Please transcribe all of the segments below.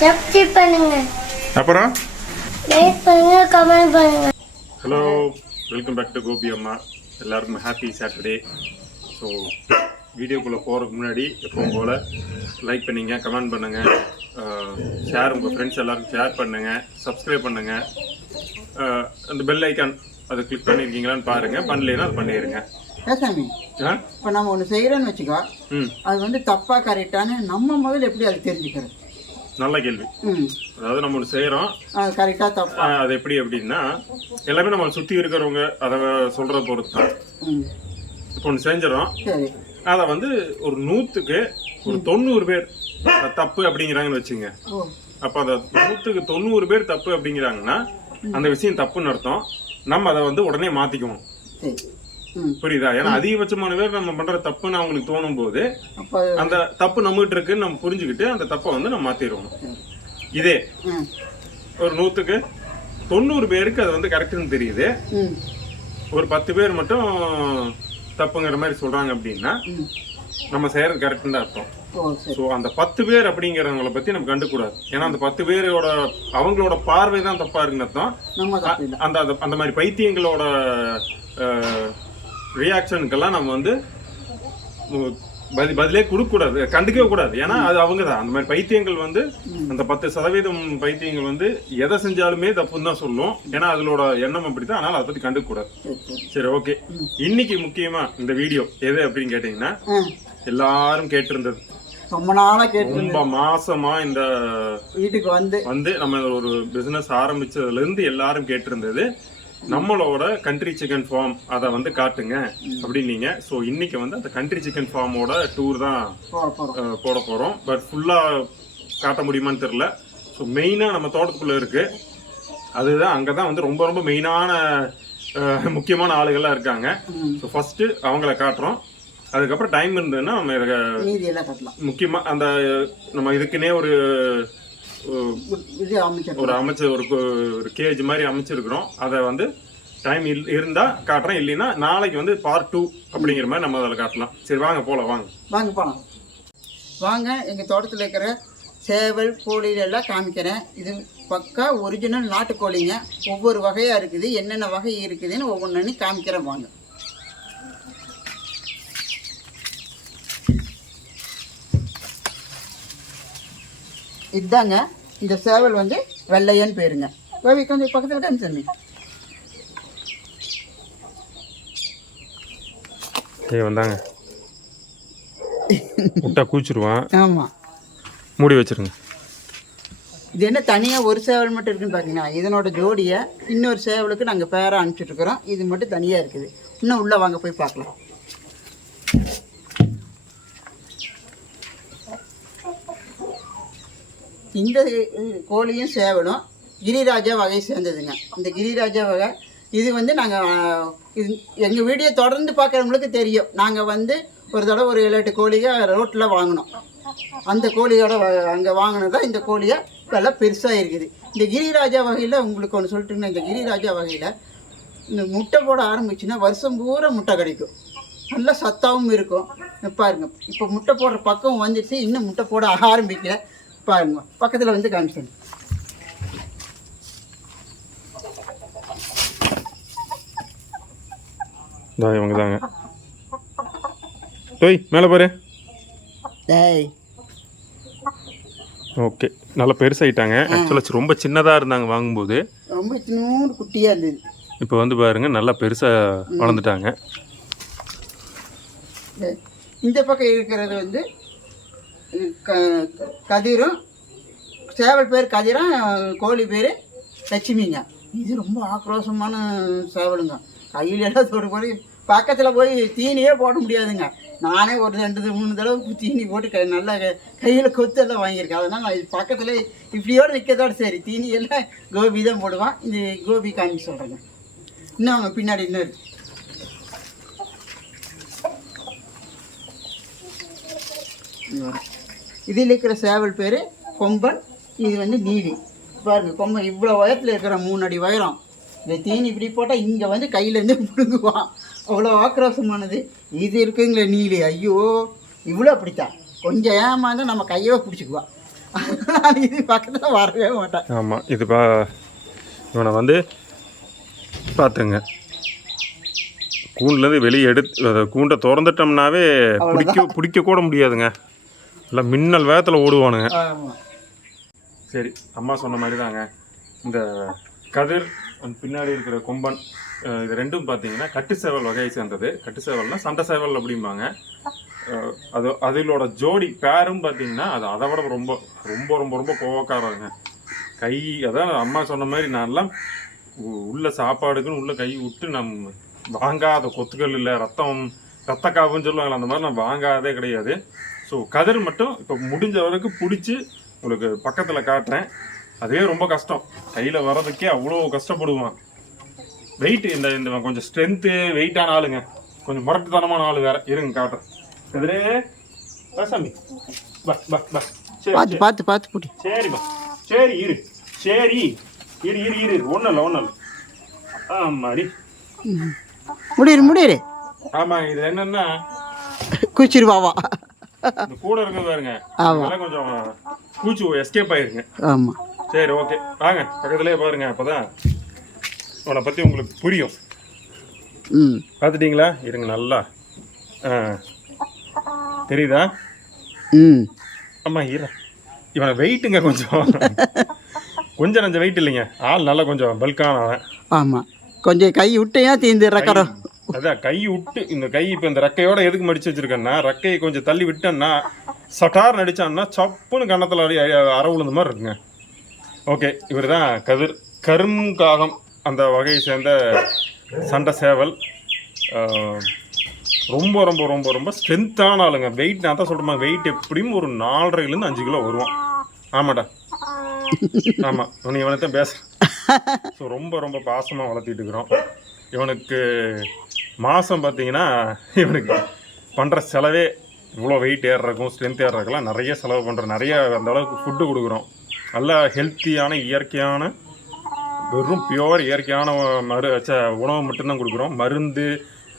Subscribe பண்ணுங்க. அப்புறம்? Like பண்ணுங்க கமெண்ட் பண்ணுங்க. Hello welcome back to Gopi அம்மா எல்லாருக்கும் ஹாப்பி சாட்டர்டே ஸோ வீடியோக்குள்ளே போகிறதுக்கு முன்னாடி எப்பவும் போல் லைக் பண்ணுங்க கமெண்ட் பண்ணுங்கள் ஷேர் உங்கள் ஃப்ரெண்ட்ஸ் எல்லாருக்கும் ஷேர் பண்ணுங்கள் சப்ஸ்கிரைப் பண்ணுங்கள் அந்த பெல் ஐக்கான் அதை கிளிக் பண்ணியிருக்கீங்களான்னு பாருங்கள் பண்ணலைன்னா அது பண்ணிடுங்க பேசாமி ஆ? இப்போ நம்ம ஒன்று செய்கிறோன்னு வச்சுக்கோ. ம். அது வந்து தப்பாக கரெக்டானு நம்ம முதல்ல எப்படி அது தெரிஞ்சுக்கிறது? நல்ல கேள்வி. அதாவது நம்ம ஒன்று செய்கிறோம் அது கரெக்டாக தப்பா. அது எப்படி அப்படின்னா எல்லாமே நம்மளை சுற்றி இருக்கிறவங்க அதை சொல்கிறத பொறுத்து. தான் இப்போ ஒன்று செஞ்சிடறோம். அதை வந்து ஒரு நூற்றுக்கு ஒரு தொண்ணூறு பேர் தப்பு அப்படிங்கிறாங்கன்னு வச்சுங்க. அப்போ அந்த நூற்றுக்கு தொண்ணூறு பேர் தப்பு அப்படிங்கிறாங்கன்னா அந்த விஷயம் தப்புன்னு அர்த்தம். நம்ம அதை வந்து உடனே மாற்றிக்குவோம் புரியுதா? ஏன்னா அதிகபட்சமான பேர் நம்ம பண்ற தப்புன்னு அவங்களுக்கு தோணும் போது அந்த தப்பு நம்மகிட்ட இருக்குன்னு நம்ம புரிஞ்சுக்கிட்டு அந்த தப்பை வந்து நம்ம மாத்திடுவோம் இதே. ஒரு நூற்றுக்கு தொண்ணூறு பேருக்கு அது வந்து கரெக்டுன்னு தெரியுது. ஒரு பத்து பேர் மட்டும் தப்புங்கிற மாதிரி சொல்றாங்க அப்படின்னா நம்ம செய்யறது கரெக்டுன்னு அர்த்தம். ஸோ அந்த பத்து பேர் அப்படிங்கிறவங்கள பத்தி நம்ம கண்டுக்கூடாது. ஏன்னா அந்த பத்து பேரோட அவங்களோட பார்வை தான் தப்பா இருக்குன்னு அர்த்தம். அந்த- அந்த மாதிரி பைத்தியங்களோட ரியாக்ஷனுக்கெல்லாம் நம்ம வந்து பதி- பதிலே கொடுக்கக்கூடாது கண்டுக்கவே கூடாது. ஏன்னா அது அவங்க தான் அந்த மாதிரி பைத்தியங்கள் வந்து அந்த பத்து சதவீதம் பைத்தியங்கள் வந்து எதை செஞ்சாலுமே தப்புன்னு தான் சொல்லும். ஏன்னா அதனோட எண்ணம் அப்படித்தான். அதனால அதை பத்தி கண்டுக்க கூடாது சரி ஓகே. இன்னைக்கு முக்கியமா இந்த வீடியோ எது அப்படின்னு கேட்டீங்கன்னா எல்லாரும் கேட்டிருந்தது. ரொம்ப நாளாக கேட்டு ரொம்ப மாசமா இந்த வீட்டுக்கு வந்து. வந்து நம்ம ஒரு பிசினஸ் ஆரம்பிச்சதுல இருந்து எல்லாரும் கேட்டிருந்தது. நம்மளோட கண்ட்ரி சிக்கன் ஃபார்ம் அதை வந்து காட்டுங்க அப்படின்னீங்க. ஸோ இன்னைக்கு வந்து அந்த கண்ட்ரி சிக்கன் ஃபார்மோட டூர் தான் போட போகிறோம் போட போறோம். பட் ஃபுல்லா காட்ட முடியுமான்னு தெரியல. ஸோ மெயினா நம்ம தோட்டத்துக்குள்ள இருக்கு. அதுதான் அங்கதான் வந்து ரொம்ப ரொம்ப மெயினான முக்கியமான ஆளுகள்லாம் இருக்காங்க. ஸோ ஃபர்ஸ்ட் அவங்கள காட்டுறோம். அதுக்கப்புறம் டைம் இருந்ததுன்னா நம்ம இதை மீதி எல்லாம் கட்டலாம். முக்கியமா அந்த நம்ம இதுக்குன்னே ஒரு இது அமைச்சிடலாம் ஒரு அமைச்சு ஒரு ஒரு கேஜ் மாதிரி அமைச்சிருக்கிறோம். அதை வந்து டைம் இருந்தா காட்டுறேன். இல்லைன்னா நாளைக்கு வந்து பார்ட் டூ அப்படிங்கிற மாதிரி நம்ம அதில் காட்டலாம். சரி வாங்க போலாம் வாங்க. வாங்க போகலாம் வாங்க எங்கள் தோட்டத்தில் இருக்கிற சேவல் கோழிகள் எல்லாம் காமிக்கிறேன். இது பக்கா ஒரிஜினல் நாட்டுக்கோழிங்க. ஒவ்வொரு வகையாக இருக்குது. என்னென்ன வகை இருக்குதுன்னு ஒவ்வொன்று காமிக்கிறேன் வாங்க. இதுதாங்க இந்த சேவல் வந்து வெள்ளையன்னு பேருங்க. கோவி கொஞ்சம் பக்கத்தில் காமிச்சோமே ஏய் வந்தாங்க. விட்டா கூச்சிருவான் ஆமாம் மூடி வச்சிருங்க. இது என்ன தனியாக ஒரு சேவல் மட்டும் இருக்குன்னு பார்த்தீங்கன்னா இதனோட ஜோடியை இன்னொரு சேவலுக்கு நாங்கள் பேரை அனுப்பிச்சிட்ருக்குறோம் இது மட்டும் தனியாக இருக்குது. இன்னும் உள்ளே வாங்க போய் பார்க்கலாம். இந்த கோழியும் சேவலும் கிரிராஜா வகை சேர்ந்ததுங்க. இந்த கிரிராஜா வகை இது வந்து நாங்கள் இது எங்கள் வீடியோ தொடர்ந்து பார்க்குறவங்களுக்கு தெரியும். நாங்கள் வந்து ஒரு தடவை ஒரு ஏழு எட்டு கோழியை ரோட்டில் வாங்கினோம். அந்த கோழியோட அங்கே வாங்கினதா இந்த கோழியை இப்போல்லாம் பெருசாக இருக்குது. இந்த கிரிராஜா வகையில் உங்களுக்கு ஒன்று சொல்லிட்டுங்கன்னா இந்த கிரிராஜா வகையில் இந்த முட்டை போட ஆரம்பிச்சுன்னா வருஷம் பூரா முட்டை கிடைக்கும். நல்லா சத்தாவும் இருக்கும். இங்க பாருங்க இப்போ முட்டை போடுற பக்கம் வந்துடுச்சு இன்னும் முட்டை போட ஆரம்பிக்கல. பாருங்க. பக்கத்தில் வந்து காமிச்சேன் இவங்க தாங்க டோய் மேலே பாரு. டேய். ஓகே. நல்லா பெருசாயிட்டாங்க. ஆக்சுவலாக ரொம்ப சின்னதாக இருந்தாங்க வாங்கும்போது. ரொம்ப சின்னூறு குட்டியாக இருந்தது. இப்போ வந்து பாருங்க நல்லா பெருசாக வளர்ந்துட்டாங்க. இந்த பக்கம் இருக்கிறது வந்து க கதிரும் சேவல் பேர் கதிரும் கோழி பேர் லட்சுமிங்க. இது ரொம்ப ஆக்ரோஷமான சேவலுங்க. கையில் எல்லாம் தொடு போய் பக்கத்தில் போய் தீனியே போட முடியாதுங்க. நானே ஒரு ரெண்டு மூணு தடவை தீனி போட்டு கை நல்லா கையில் கொத்து எல்லாம் வாங்கியிருக்கேன். அதனால் நான் பக்கத்தில் இப்படியோடு நிற்கிறதோட சரி. தீனி எல்லாம் கோபி தான் போடுவான். இந்த கோபி காமி சொல்கிறேங்க இன்னும் அவங்க பின்னாடி இன்னும் இருக்கு Yeah. இதில் இருக்கிற சேவல் பேர் கொம்பன் இது வந்து நீலி பாருங்க கொம்பன் இவ்வளோ உயரத்தில் இருக்கிற மூணு அடி உயரம். இந்த தீனி இப்படி போட்டால் இங்கே வந்து கையிலேருந்து பிடுங்குவான். அவ்வளோ ஆக்ரோஷமானது. இது இருக்குங்களே நீலி. ஐயோ இவ்வளோ அப்படித்தான் கொஞ்சம் ஏமாந்தா நம்ம கையவே பிடிச்சிக்குவான். நான் இது பக்கத்தில் வரவே மாட்டேன். ஆமாம் இது பா இவனை வந்து பார்த்துங்க. கூண்டுலேருந்து வெளியே எடுத்து கூண்டை திறந்துட்டோம்னாவே பிடிக்க பிடிக்க கூட முடியாதுங்க. இல்லை மின்னல் வேகத்தில் ஓடுவானுங்க. சரி அம்மா சொன்ன மாதிரி தாங்க இந்த கதிர் அந்த பின்னாடி இருக்கிற கொம்பன் இது ரெண்டும் பார்த்தீங்கன்னா கட்டு சேவல் வகையை சேர்ந்தது. கட்டு சேவல்னா சண்டை சேவல் அப்படிம்பாங்க. அது அதிலோட ஜோடி பேரும் பார்த்தீங்கன்னா அது அதை விட ரொம்ப ரொம்ப ரொம்ப ரொம்ப கோவக்காரங்க. கை அதான் அம்மா சொன்ன மாதிரி நான்லாம் உ- உள்ள சாப்பாடுக்குன்னு உள்ள கை விட்டு நம்ம வாங்காத கொத்துக்கள் இல்லை ரத்தம் ரத்த காவுன்னு சொல்லுவாங்களே அந்த மாதிரி நான் வாங்காதே கிடையாது. ஸோ கதிர் மட்டும் இப்போ முடிஞ்ச வரைக்கும் பிடிச்சி உங்களுக்கு பக்கத்தில் காட்டுறேன். அதுவே ரொம்ப கஷ்டம். கையில் வர்றதுக்கே அவ்வளோ கஷ்டப்படுவான். வெயிட் இந்த இந்த கொஞ்சம் ஸ்ட்ரென்த்து வெயிட்டான ஆளுங்க. கொஞ்சம் முரட்டுத்தனமான ஆள் வேற. இருங்க காட்டுறேன். கதிரே வா சாமி. பா பா பா சரி பார்த்து. பார்த்து பார்த்து பிடி. சரிம்மா சரி இரு. சரி இரு இரு இரு. ஒன்றும் இல்லை ஒன்றும் இல்லை. ஆமாடி. முடியிரு முடியிரு. ஆமாம் இது என்னன்னா குச்சிருவாவா இந்த கூட இருக்கிறது பாருங்க. ஆமா. இதெல்லாம் கொஞ்சம் பூச்சி எஸ்கேப் ஆயிருங்க. ஆமாம் சரி ஓகே வாங்க பக்கத்துலேயே பாருங்க அப்பதான் உன்னை பற்றி உங்களுக்கு புரியும். ம். பார்த்துட்டீங்களா? இருங்க நல்லா. தெரியுதா? ம். ஆமாம் இர. இவனை வெயிட்டுங்க கொஞ்சம். கொஞ்சம் நஞ்சம் வெயிட் இல்லைங்க. ஆள் நல்லா கொஞ்சம் பல்கான அவன் ஆமாம் கொஞ்சம் கை விட்டையா தீந்து இறக்கறோம் அதான் கை விட்டு இந்த கை இப்போ இந்த ரெக்கையோட எதுக்கு மடிச்சு வச்சிருக்கேன்னா ரெக்கையை கொஞ்சம் தள்ளி விட்டேன்னா சட்டார் நடிச்சான்னா சப்புன்னு கன்னத்தில் அடி அற விழுந்த மாதிரி இருக்குங்க. ஓகே இவர் தான் கதிர். கரும்காகம் அந்த வகையை சேர்ந்த சண்டை சேவல். ரொம்ப ரொம்ப ரொம்ப ரொம்ப ஸ்ட்ரென்த்தான ஆளுங்க. வெயிட் நான் தான் சொல்கிறேன் வெயிட் எப்படியும் ஒரு நாலரைலேருந்து அஞ்சு கிலோ வருவோம் ஆமாடா. ஆமாம் நீ இவனை தான் பேசுகிறேன் ஸோ ரொம்ப ரொம்ப பாசமாக வளர்த்திட்டு இருக்கிறோம். இவனுக்கு மாதம் பார்த்தீங்கன்னா இவனுக்கு பண்ணுற செலவே இவ்வளோ வெயிட் ஏறுறக்கும் ஸ்ட்ரென்த் ஏறுறதுக்கெல்லாம் நிறைய செலவு பண்ணுற நிறைய அந்த அளவுக்கு ஃபுட்டு கொடுக்குறோம். நல்ல ஹெல்த்தியான இயற்கையான வெறும் பியோர் இயற்கையான மரு உணவு மட்டும்தான் கொடுக்குறோம். மருந்து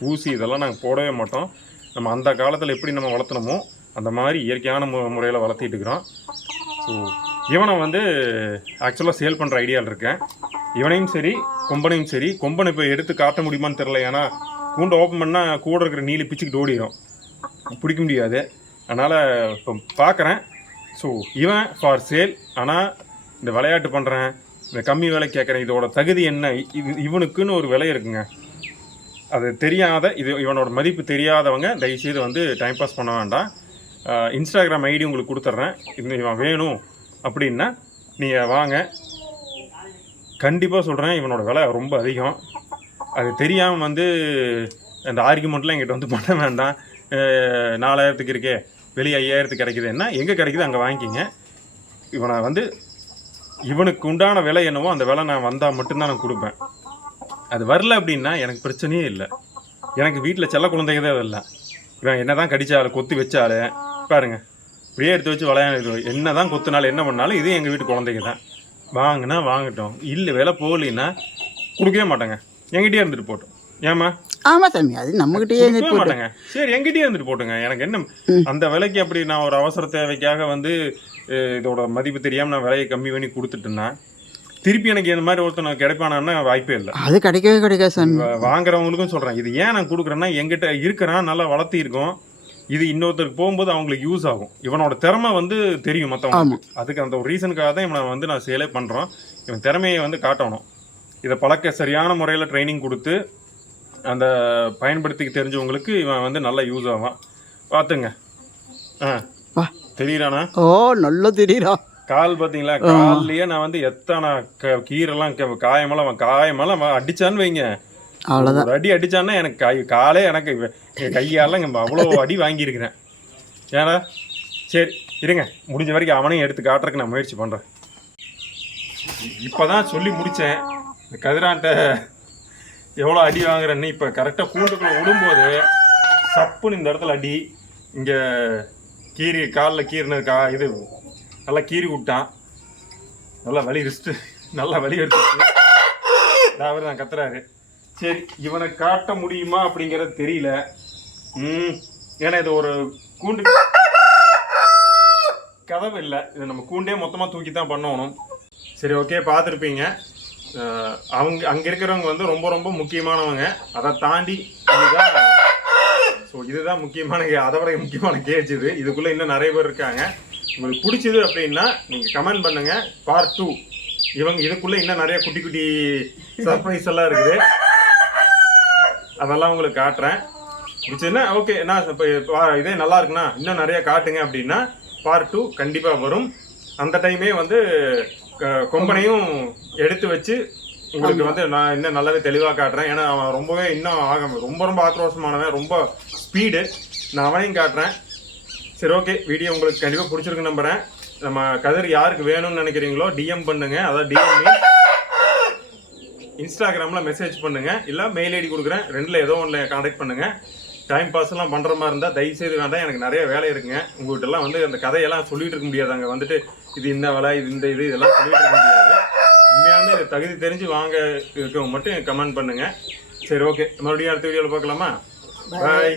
ஊசி இதெல்லாம் நாங்கள் போடவே மாட்டோம். நம்ம அந்த காலத்தில் எப்படி நம்ம வளர்த்தணுமோ அந்த மாதிரி இயற்கையான மு முறையில் வளர்த்திட்டு இருக்கிறோம். ஸோ இவனை வந்து ஆக்சுவலாக சேல் பண்ணுற ஐடியாவில் இருக்கேன். இவனையும் சரி கொம்பனையும் சரி கொம்பனை இப்போ எடுத்து காட்ட முடியுமான்னு தெரில ஏன்னா கூண்டை ஓப்பன் பண்ணால் கூட இருக்கிற நீலி பிச்சுக்கிட்டு ஓடிடும் பிடிக்க முடியாது. அதனால் இப்போ பார்க்குறேன் ஸோ இவன் ஃபார் சேல் ஆனால் இந்த விளையாட்டு பண்ணுறேன் இந்த கம்மி விலை கேட்குறேன் இதோட தகுதி என்ன? இது இவனுக்குன்னு ஒரு விலை இருக்குங்க. அது தெரியாத இது இவனோட மதிப்பு தெரியாதவங்க தயவுசெய்து வந்து டைம் பாஸ் பண்ண வேண்டாம். இன்ஸ்டாகிராம் ஐடி உங்களுக்கு கொடுத்துட்றேன். இது இவன் வேணும் அப்படின்னா நீங்கள் வாங்க. கண்டிப்பாக சொல்கிறேன் இவனோட விலை ரொம்ப அதிகம். அது தெரியாமல் வந்து அந்த ஆர்குமெண்ட்லாம் எங்கிட்ட வந்து பண்ண வேண்டாம். நாலாயிரத்துக்கு இருக்கே வெளியே ஐயாயிரத்துக்கு கிடைக்குதுன்னா எங்கே கிடைக்குது? அங்கே வாங்கிக்கிங்க. இவனை வந்து இவனுக்கு உண்டான விலை என்னவோ அந்த விலை நான் வந்தால் மட்டும்தான் நான் கொடுப்பேன். அது வரல அப்படின்னா எனக்கு பிரச்சனையே இல்லை. எனக்கு வீட்டில் செல்ல குழந்தைங்க தான் இல்லை இவன் என்ன தான் கடித்தாலும் கொத்தி வச்சாலே பாருங்க. இப்படியே எடுத்து வச்சு விளையாடு என்ன தான் கொத்துனாலும் என்ன பண்ணாலும் இது எங்கள் வீட்டு குழந்தைங்க தான். வாங்கினா வாங்கட்டும். இல்லை விலை போகலின்னா கொடுக்கவே மாட்டேங்க. எங்கிட்டயே இருந்துட்டு போட்டோம். ஏமா ஆமாம் சாமி அது நம்மகிட்டயே மாட்டாங்க. சரி எங்கிட்டயே இருந்துட்டு போட்டுங்க. எனக்கு என்ன அந்த விலைக்கு அப்படி நான் ஒரு அவசர தேவைக்காக வந்து இதோட மதிப்பு தெரியாமல் நான் விலையை கம்மி பண்ணி கொடுத்துட்டேன்னா திருப்பி எனக்கு இந்த மாதிரி ஒருத்தன் கிடைப்பானான்னா வாய்ப்பே இல்லை. அது கிடைக்கவே கிடைக்காது சாமி. வாங்குறவங்களுக்கும் சொல்கிறேன் இது ஏன் நான் கொடுக்குறேன்னா எங்கிட்ட இருக்கிறான் நல்லா வளர்த்தி இருக்கோம். இது இன்னொருத்தருக்கு போகும்போது அவங்களுக்கு யூஸ் ஆகும். இவனோட திறமை வந்து தெரியும் மற்றவங்க அதுக்கு அந்த ஒரு ரீசனுக்காக தான் இவனை வந்து நான் சேலே பண்ணுறோம் இவன் திறமையை வந்து காட்டணும். இதை பழக்க சரியான முறையில் ட்ரைனிங் கொடுத்து அந்த பயன்படுத்திக்க தெரிஞ்சவங்களுக்கு இவன் வந்து நல்லா யூஸ் ஆவான். பார்த்துங்க ஆ. தெரியுறானா? ஓ நல்லா தெரியுறா. கால் பார்த்தீங்களா கால்லயே நான் வந்து எத்தனை கீரெல்லாம் காயமெல்லாம் காயமெல்லாம் அடிச்சான்னு வைங்க. அவ்வளோதான் அடி அடிச்சான்னா எனக்கு கை காலே எனக்கு கையால அவ்வளோ அடி வாங்கியிருக்கிறேன். ஏன்னா சரி இருங்க. முடிஞ்ச வரைக்கும் அவனையும் எடுத்து காட்டுறதுக்கு நான் முயற்சி பண்ணுறேன் இப்போதான் சொல்லி முடித்தேன் இந்த கதிரான்ட்ட எவ்வளோ அடி வாங்குறேன்னு இப்போ கரெக்டாக கூண்டுக்குள்ளே விடும்போது சப்புன்னு இந்த இடத்துல அடி இங்கே கீரி காலில் கீறினது கா இது நல்லா கீறி விட்டான். நல்லா வலி ரிஸ்ட்டு நல்லா வலி எடுத்து அவர் தான் கத்துறாரு. சரி இவனை காட்ட முடியுமா அப்படிங்கிறது தெரியல. ம் ஏன்னா இது ஒரு கூண்டு. கதவு இல்லை. இது நம்ம கூண்டே மொத்தமாக தூக்கி தான் பண்ணணும். சரி ஓகே பார்த்துருப்பீங்க. அவங்க அங்கே இருக்கிறவங்க வந்து ரொம்ப ரொம்ப முக்கியமானவங்க. அதை தாண்டி இதுதான். ஸோ இதுதான் முக்கியமான கே- அதை விட முக்கியமான கேஜ் இது. இதுக்குள்ளே இன்னும் நிறைய பேர் இருக்காங்க. உங்களுக்கு பிடிச்சது அப்படின்னா நீங்கள் கமெண்ட் பண்ணுங்க. பார்ட் டூ இவங்க இதுக்குள்ளே இன்னும் நிறைய குட்டி குட்டி சர்ப்ரைஸ் எல்லாம் இருக்குது. அதெல்லாம் உங்களுக்கு காட்டுறேன். பிடிச்சதுன்னா ஓகே நான் இப்போ இதே நல்லா இருக்குண்ணா. இன்னும் நிறைய காட்டுங்க அப்படின்னா பார்ட் டூ கண்டிப்பாக வரும். அந்த டைமே வந்து கொம்பனையும் எடுத்து வச்சு உங்களுக்கு வந்து நான் இன்னும் நல்லாவே தெளிவாக காட்டுறேன். ஏன்னா அவன் ரொம்பவே இன்னும் ஆக ரொம்ப ரொம்ப ஆக்ரோஷமானவன் ரொம்ப ஸ்பீடு நான் அவனையும் காட்டுறேன். சரி ஓகே வீடியோ உங்களுக்கு கண்டிப்பாக பிடிச்சிருக்கு நம்புறேன். நம்ம கதிர் யாருக்கு வேணும்னு நினைக்கிறீங்களோ டிஎம் பண்ணுங்க. அதாவது டிஎம் இன்ஸ்டாகிராமில் மெசேஜ் பண்ணுங்க. இல்லை மெயில் ஐடி கொடுக்குறேன். ரெண்டில் ஏதோ ஒன்றில் காண்டாக்ட் பண்ணுங்க. டைம் பாஸ் எல்லாம் பண்ணுற மாதிரி இருந்தால் தயவுசெய்து வேண்டாம். எனக்கு நிறைய வேலை இருக்குங்க. உங்கள்கிட்ட எல்லாம் வந்து அந்த கதையெல்லாம் சொல்லிட்டு இருக்க முடியாது. அங்கே வந்துட்டு இது இந்த வலை இது இந்த இது இதெல்லாம் சொல்லிட்டு இருக்க முடியாது. உண்மையாலுமே இதை தகுதி தெரிஞ்சு வாங்க இருக்கவங்க மட்டும் கமெண்ட் பண்ணுங்க. சரி ஓகே மறுபடியும் அடுத்த வீடியோவில் பார்க்கலாமா? பாய்